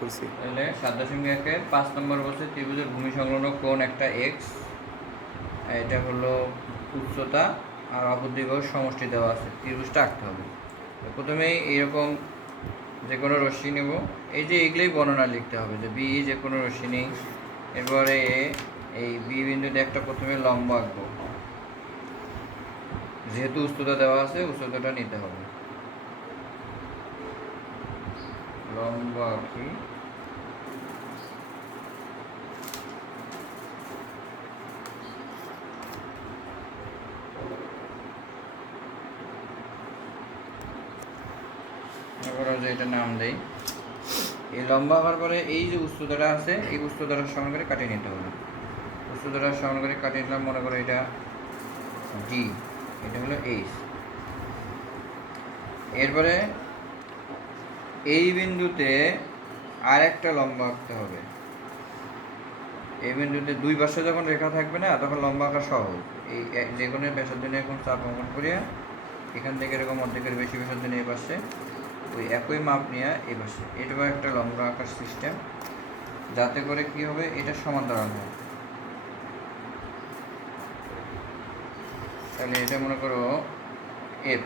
করছি। তাহলে 7.1-এর 5 নম্বর বলছে ত্রিভুজের ভূমি সংলগ্ন কোণ একটা এক্স, এটা হলো উচ্চতা, আর অপর দিকেও সমষ্টি দেওয়া আছে, ত্রিভুজটা আঁকতে হবে। প্রথমেই এইরকম যে কোনো রশ্মি নেব, এই যে এগুলোই বর্ণনা লিখতে হবে যে বি যে কোনো রশ্মি নেই। এরপরে এই বি বিন্দুতে একটা প্রথমে লম্ব আঁকবো, যেহেতু উচ্চতা দেওয়া আছে উচ্চতাটা নিতে হবে। লম্ব আঁকি, যে এটা নাম দেই। এই লম্বা আঁকার পরে এই যে উচ্চতাটা আছে এই উচ্চতাটা সমান করে কাটিয়ে নিতে হবে। উচ্চতাটা সমান করে কাটিয়ে নিলাম, মনে করো এটা ডি, এটা হলো এইচ। এরপরে এই বিন্দুতে আর একটা লম্বা আঁকতে হবে। এই বিন্দুতে দুই পাশে যখন রেখা থাকবে না তখন লম্বা আঁকা সহজ। এই যে কোনো ব্যাসার্ধ নিয়ে এখন চাপ অঙ্কন করিয়া এখান থেকে এরকম অর্ধেকের বেশি ব্যাসার্ধ নিয়ে এই পাশে ওই একই মাপ নিয়ে এই পাশে এটাও একটা লম্বা আঁকার সিস্টেম, যাতে করে কি হবে এটা সমান্তরাল হয়। তাহলে এটা মনে করো এফ,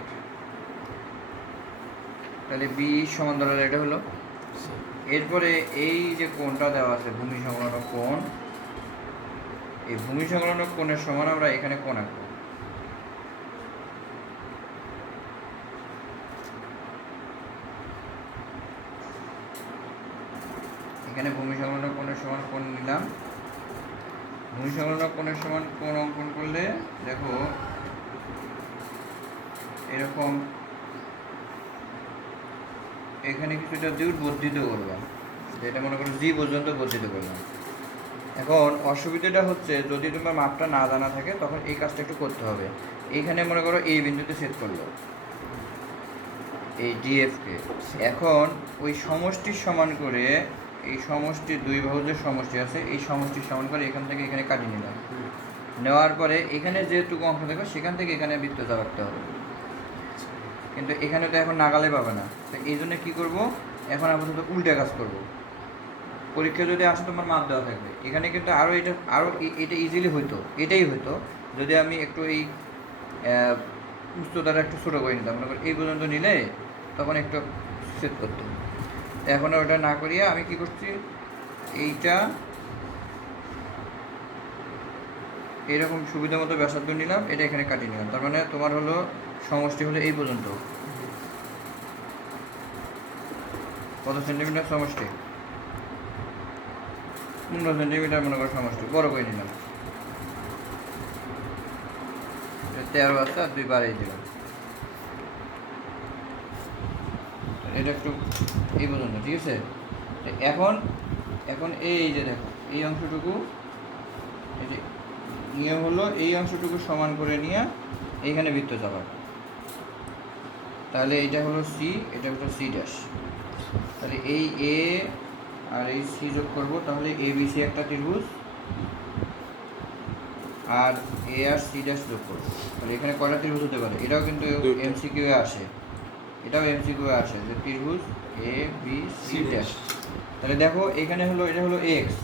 তাহলে বি সমান্তরাল এটা হলো। এরপরে এই যে কোণটা দেওয়া আছে ভূমি সংলগ্ন কোণ, এই ভূমি সংলগ্ন কোণের সমান আমরা এখানে কোণ আঁকবো। এখানে ভূমি সংলগ্ন কোণের সমান কোণ নিলাম। ভূমি সংলগ্ন কোণের সমান কোণ অঙ্কন করলে দেখো এরকম এখানে কিছুটা দূর বর্ধিত করলাম, যেটা মনে করো জি পর্যন্ত বর্ধিত করলাম। এখন অসুবিধাটা হচ্ছে যদি তোমার মাপটা না জানা থাকে তখন এই কাজটা একটু করতে হবে। এইখানে মনে করো এই বিন্দুতে সেট করলো এই ডিএফকে, এখন ওই সমষ্টির সমান করে এই সমষ্টির দুই বাহু যে সমষ্টি আছে এই সমষ্টির সমান করে এখান থেকে এখানে কাটিয়ে নিলাম। নেওয়ার পরে এখানে যেটুকু অংশ থাকবে সেখান থেকে এখানে বৃত্তটা রাখতে হবে, কিন্তু এখানে তো এখন নাগালে পাবে না। তো এই জন্য কী করবো, এখন আপাতত উল্টা কাজ করব। পরীক্ষা যদি আসে তোমার মাপ দেওয়া থাকবে, এখানে কিন্তু আরও এটা ইজিলি হইতো, এটাই হইতো যদি আমি একটু এই উচ্চতাটা একটু ছোটো করে নিতাম। মনে করি এই পর্যন্ত নিলে তখন একটু সেট করতো। এখন ওটা না করিয়া আমি কি করছি, এইটা এরকম সুবিধা মতো ব্যাসার্ধ নিলাম, এটা এখানে কাটিয়ে নিলাম। তার মানে তোমার হলো সমষ্টি হলো এই পর্যন্ত। কত সেন্টিমিটার সমষ্টি? 15 সেন্টিমিটার মনে করো সমষ্টি, বড় করে নিলাম। 13 আছে আর 2 বাড়িয়ে দিলাম, এটা একটু এই পর্যন্ত, ঠিক আছে। এখন এখন এই যে দেখো এই অংশটুকু এই যে নিয়ম হলো এই অংশটুকু সমান করে নিয়ে এইখানে বৃত্ত চাপা, তাহলে এটা হলো সি, এটা হলো সি ড্যাশ। তাহলে এই এ আর এই সি যোগ করবো, তাহলে এ বি সি একটা ত্রিভুজ, আর এ আর সি ড্যাশ যোগ করবো, তাহলে এখানে কয়টা ত্রিভুজ হতে পারে? এটাও কিন্তু এমসিকিউয়ে আসে, এটাও এমসিকিউয়ে আসে যে ত্রিভুজ এ বি সি ড্যাশ। তাহলে দেখো এখানে হলো এটা হলো এক্স,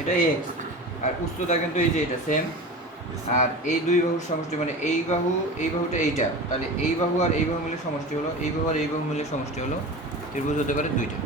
এটা এক্স, আর উচ্চতা কিন্তু এই যে এটা সেম, আর এই দুই বাহুর সমষ্টি মানে এই বাহুটা এইটা, তাহলে এই বাহু আর এই বাহু মিলে সমষ্টি হলো, এই বাহু আর এই বাহু মিলে সমষ্টি হলো, ত্রিভুজ হতে পারে দুইটা।